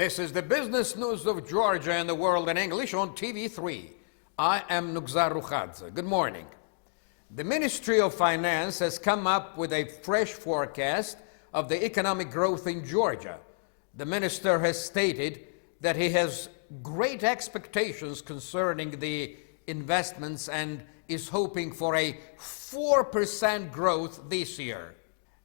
This is the business news of Georgia and the world in English on TV3. I am Nugzar Rukhadze. Good morning. The Ministry of Finance has come up with a fresh forecast of the economic growth in Georgia. The minister has stated that he has great expectations concerning the investments and is hoping for a 4% growth this year.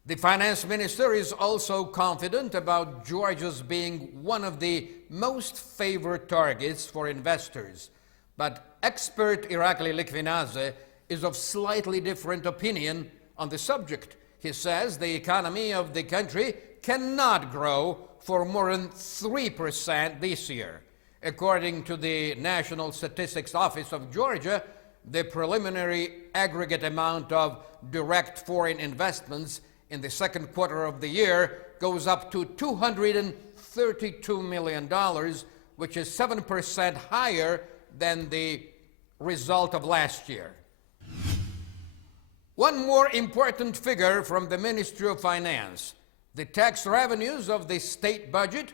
The finance minister is also confident about Georgia's being one of the most favored targets for investors. But expert Irakli Likvinaze is of slightly different opinion on the subject. He says the economy of the country cannot grow for more than 3% this year. According to the National Statistics Office of Georgia, the preliminary aggregate amount of direct foreign investments in the second quarter of the year goes up to $232 million, which is 7% higher than the result of last year. One more important figure from the Ministry of Finance: the tax revenues of the state budget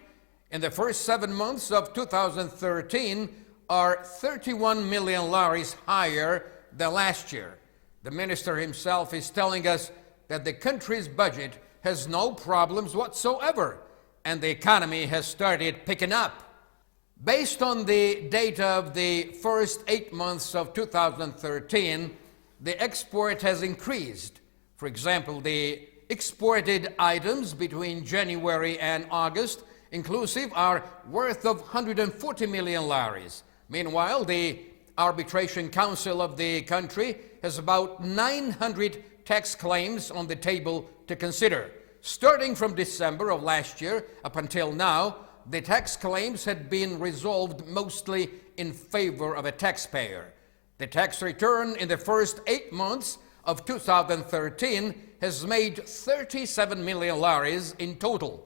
in the first 7 months of 2013 are 31 million laris higher than last year. The minister himself is telling us that the country's budget has no problems whatsoever and the economy has started picking up. Based on the data of the first 8 months of 2013, the export has increased. For example, the exported items between January and August inclusive are worth of 140 million laris. Meanwhile, the Arbitration Council of the country has about 900 tax claims on the table to consider. Starting from December of last year up until now, the tax claims had been resolved mostly in favor of a taxpayer. The tax return in the first 8 months of 2013 has made 37 million laris in total.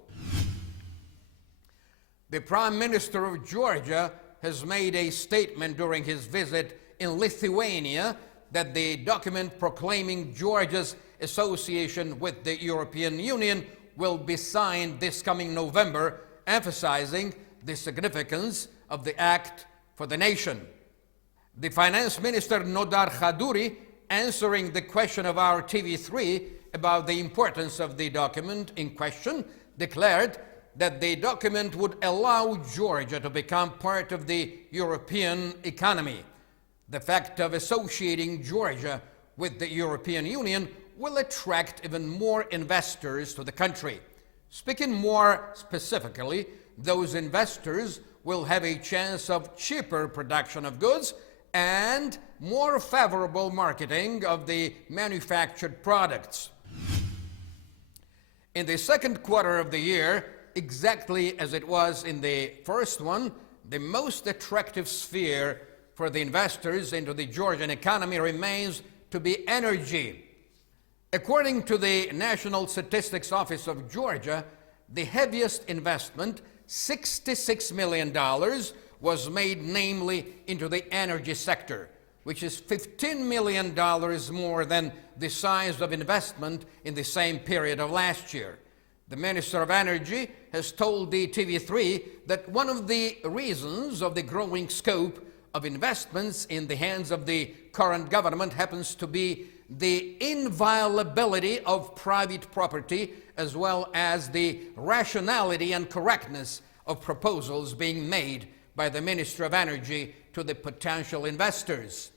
The Prime Minister of Georgia has made a statement during his visit in Lithuania that the document proclaiming Georgia's association with the European Union will be signed this coming November, emphasizing the significance of the act for the nation. The Finance Minister Nodar Khaduri, answering the question of our TV3 about the importance of the document in question, declared that the document would allow Georgia to become part of the European economy. The fact of associating Georgia with the European Union will attract even more investors to the country. Speaking more specifically, those investors will have a chance of cheaper production of goods and more favorable marketing of the manufactured products. In the second quarter of the year, exactly as it was in the first one, the most attractive sphere for the investors into the Georgian economy remains to be energy. According to the National Statistics Office of Georgia, the heaviest investment, $66 million, was made namely into the energy sector, which is $15 million more than the size of investment in the same period of last year. The Minister of Energy has told the TV3 that one of the reasons of the growing scope of investments in the hands of the current government happens to be the inviolability of private property, as well as the rationality and correctness of proposals being made by the Minister of Energy to the potential investors.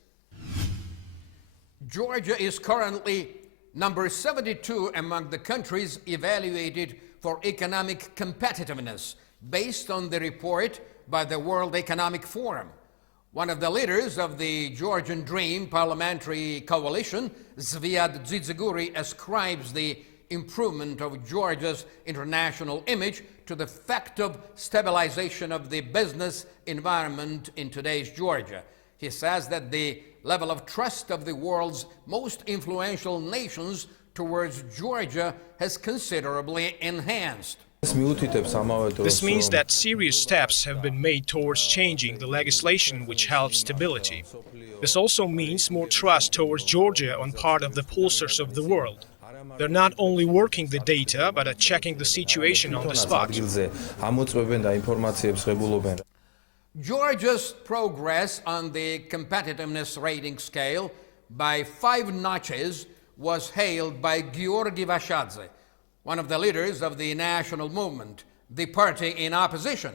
Georgia is currently number 72 among the countries evaluated for economic competitiveness, based on the report by the World Economic Forum. One of the leaders of the Georgian Dream Parliamentary Coalition, Zviad Dzidziguri, ascribes the improvement of Georgia's international image to the fact of stabilization of the business environment in today's Georgia. He says that the level of trust of the world's most influential nations towards Georgia has considerably enhanced. This means that serious steps have been made towards changing the legislation which helps stability. This also means more trust towards Georgia on part of the pollsters of the world. They're not only working the data, but are checking the situation on the spot. Georgia's progress on the competitiveness rating scale by 5 notches was hailed by Giorgi Vashadze, one of the leaders of the national movement, the party in opposition.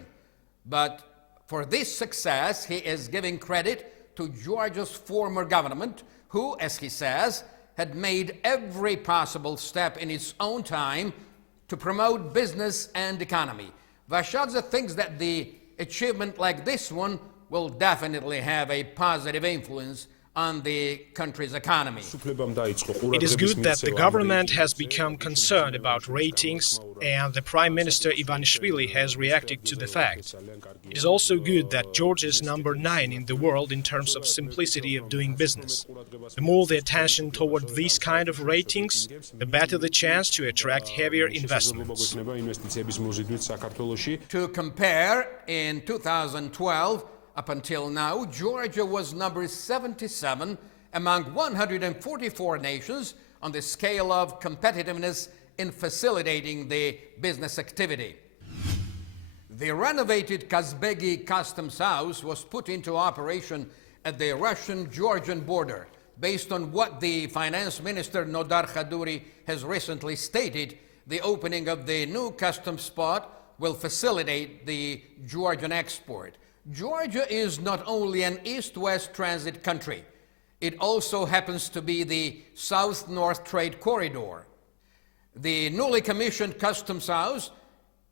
But for this success, he is giving credit to Georgia's former government, who, as he says, had made every possible step in its own time to promote business and economy. Vashadze thinks that the achievement like this one will definitely have a positive influence on the country's economy. It is good that the government has become concerned about ratings and the Prime Minister Ivanishvili has reacted to the fact. It is also good that Georgia is number 9 in the world in terms of simplicity of doing business. The more the attention toward these kind of ratings, the better the chance to attract heavier investments. To compare, in 2012, up until now, Georgia was number 77 among 144 nations on the scale of competitiveness in facilitating the business activity. The renovated Kazbegi Customs House was put into operation at the Russian-Georgian border. Based on what the Finance Minister Nodar Khaduri has recently stated, the opening of the new customs spot will facilitate the Georgian export. Georgia is not only an east-west transit country, it also happens to be the south-north trade corridor. The newly commissioned Customs House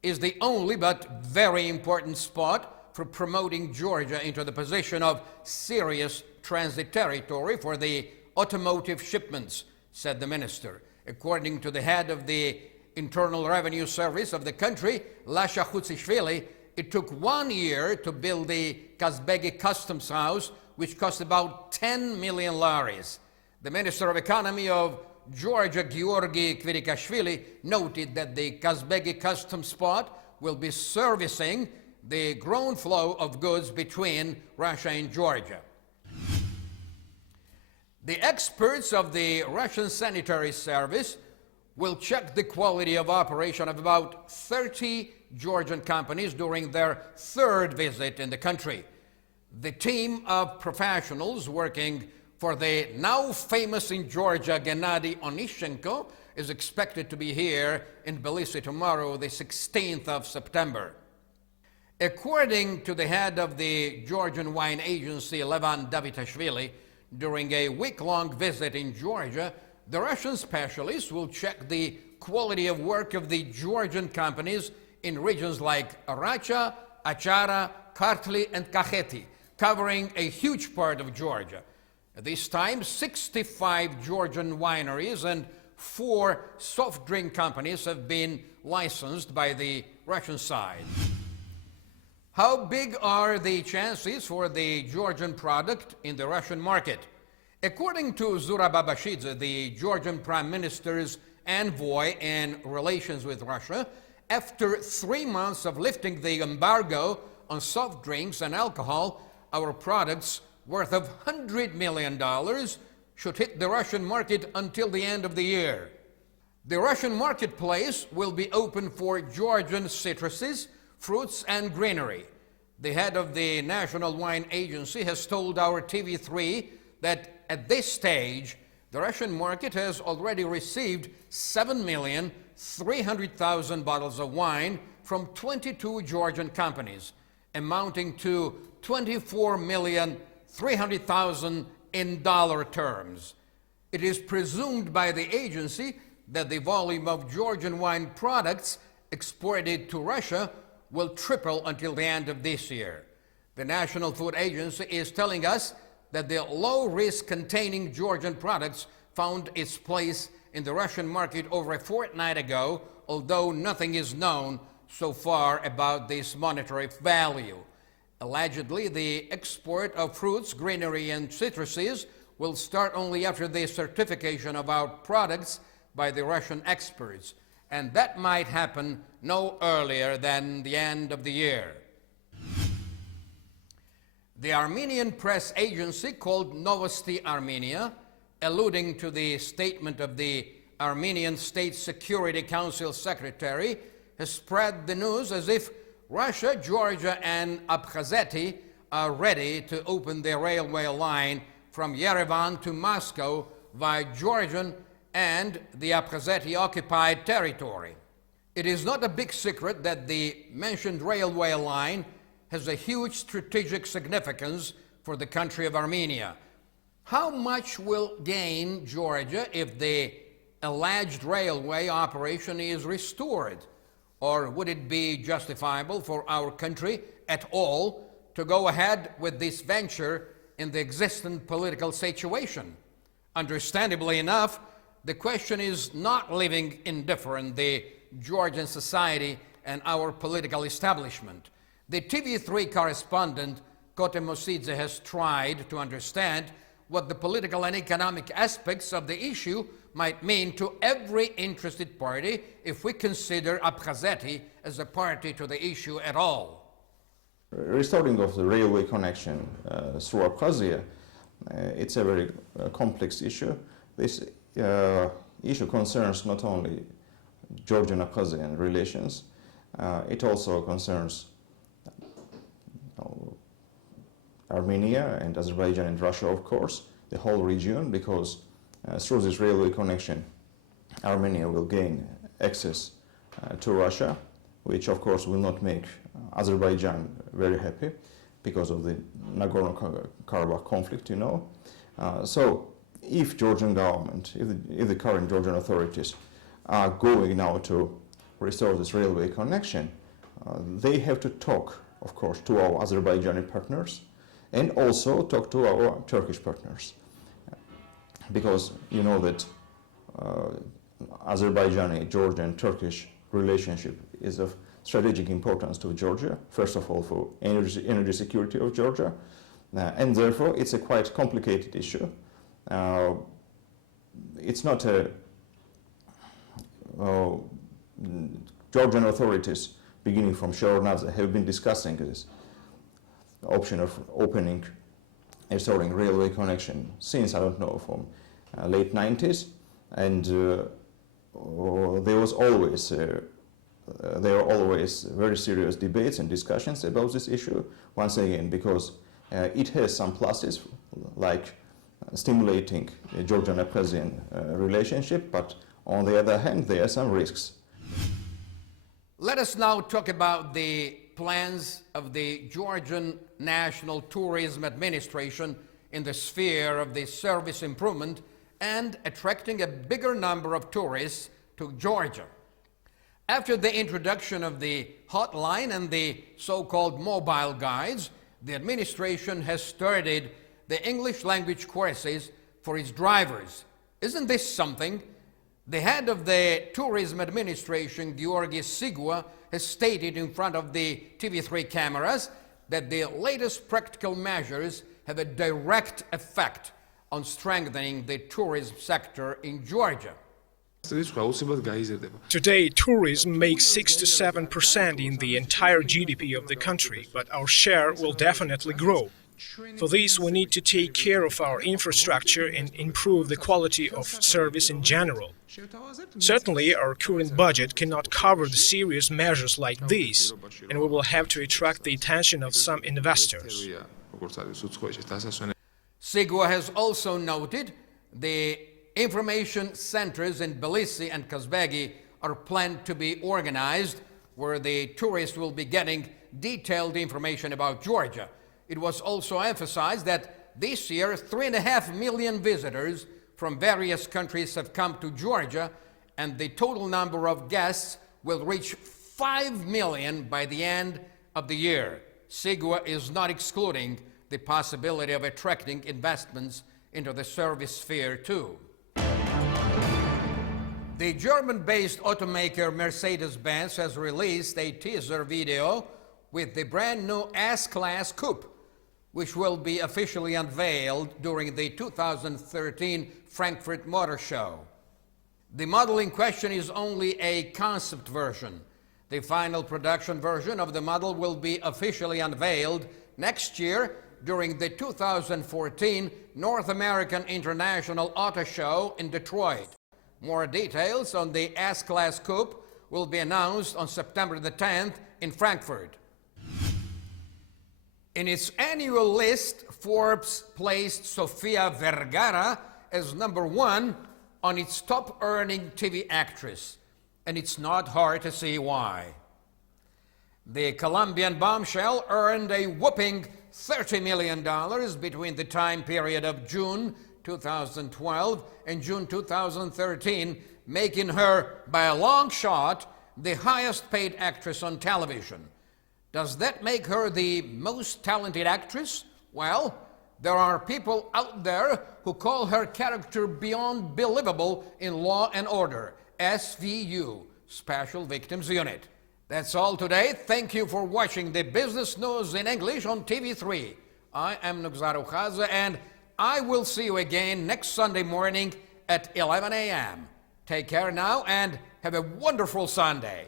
is the only but very important spot for promoting Georgia into the position of serious transit territory for the automotive shipments, said the minister. According to the head of the Internal Revenue Service of the country, Lasha Khutsishvili, it took 1 year to build the Kazbegi Customs House, which cost about 10 million laris. The Minister of Economy of Georgia, Georgi Kvirikashvili, noted that the Kazbegi Customs spot will be servicing the growing flow of goods between Russia and Georgia. The experts of the Russian Sanitary Service will check the quality of operation of about 30 Georgian companies during their 3rd visit in the country. The team of professionals working for the now famous in Georgia Gennady Onishenko is expected to be here in Tbilisi tomorrow, the 16th of September. According to the head of the Georgian wine agency, Levan Davitashvili, during a week-long visit in Georgia, the Russian specialists will check the quality of work of the Georgian companies in regions like Aracha, Achara, Kartli, and Kakheti, covering a huge part of Georgia. At this time, 65 Georgian wineries and 4 soft drink companies have been licensed by the Russian side. How big are the chances for the Georgian product in the Russian market? According to Zura Babashidze, the Georgian Prime Minister's envoy in relations with Russia, after 3 months of lifting the embargo on soft drinks and alcohol, our products worth of $100 million should hit the Russian market until the end of the year. The Russian marketplace will be open for Georgian citruses, fruits, and greenery. The head of the National Wine Agency has told our TV3 that at this stage, the Russian market has already received 7,300,000 bottles of wine from 22 Georgian companies, amounting to 24,300,000 in dollar terms. It is presumed by the agency that the volume of Georgian wine products exported to Russia will triple until the end of this year. The National Food Agency is telling us that the low-risk containing Georgian products found its place in the Russian market over a fortnight ago, although nothing is known so far about this monetary value. Allegedly, the export of fruits, greenery, and citruses will start only after the certification of our products by the Russian experts, and that might happen no earlier than the end of the year. The Armenian press agency called Novosti Armenia, alluding to the statement of the Armenian State Security Council secretary, has spread the news as if Russia, Georgia, and Abkhazia are ready to open their railway line from Yerevan to Moscow via Georgian and the Abkhazia-occupied territory. It is not a big secret that the mentioned railway line has a huge strategic significance for the country of Armenia. How much will gain Georgia if the alleged railway operation is restored? Or would it be justifiable for our country at all to go ahead with this venture in the existing political situation? Understandably enough, the question is not leaving indifferent the Georgian society and our political establishment. The TV3 correspondent Kote Mosidze has tried to understand what the political and economic aspects of the issue might mean to every interested party if we consider Abkhazia as a party to the issue at all. Restoring of the railway connection through Abkhazia, it's a very complex issue. This issue concerns not only Georgian-Abkhazian relations, it also concerns Armenia and Azerbaijan and Russia, of course, the whole region, because through this railway connection, Armenia will gain access to Russia, which of course will not make Azerbaijan very happy because of the Nagorno-Karabakh conflict, you know. So if Georgian government, if the current Georgian authorities are going now to restore this railway connection, they have to talk, of course, to our Azerbaijani partners and also talk to our Turkish partners. Because you know that Azerbaijani, Georgian, Turkish relationship is of strategic importance to Georgia, first of all for energy security of Georgia, and therefore it's a quite complicated issue. It's not a Georgian authorities, beginning from Shevardnadze, have been discussing this option of opening a restoring railway connection since, I don't know, from late 90s, and there were always very serious debates and discussions about this issue, once again, because it has some pluses, like stimulating a Georgian-Abkhazian relationship, but on the other hand, there are some risks. Let us now talk about the plans of the Georgian National Tourism Administration in the sphere of the service improvement and attracting a bigger number of tourists to Georgia. After the introduction of the hotline and the so-called mobile guides, the administration has started the English language courses for its drivers. Isn't this something? The head of the Tourism Administration, Georgi Sigua, has stated in front of the TV3 cameras that the latest practical measures have a direct effect on strengthening the tourism sector in Georgia. Today, tourism makes 6 to 7% in the entire GDP of the country, but our share will definitely grow. For this, we need to take care of our infrastructure and improve the quality of service in general. Certainly, our current budget cannot cover the serious measures like these, and we will have to attract the attention of some investors. Sigua has also noted the information centers in Tbilisi and Kazbegi are planned to be organized, where the tourists will be getting detailed information about Georgia. It was also emphasized that this year 3.5 million visitors from various countries have come to Georgia, and the total number of guests will reach 5 million by the end of the year. Sigua is not excluding the possibility of attracting investments into the service sphere too. The German-based automaker Mercedes-Benz has released a teaser video with the brand new S-Class Coupe, which will be officially unveiled during the 2013 Frankfurt Motor Show. The model in question is only a concept version. The final production version of the model will be officially unveiled next year during the 2014 North American International Auto Show in Detroit. More details on the S-Class coupe will be announced on September the 10th in Frankfurt. In its annual list, Forbes placed Sofia Vergara as number 1 on its top-earning TV actress, and it's not hard to see why. The Colombian bombshell earned a whopping $30 million between the time period of June 2012 and June 2013, making her, by a long shot, the highest-paid actress on television. Does that make her the most talented actress? Well, there are people out there who call her character beyond believable in Law and Order, SVU, Special Victims Unit. That's all today. Thank you for watching the business news in English on TV3. I am Nugzar and I will see you again next Sunday morning at 11 a.m. Take care now and have a wonderful Sunday.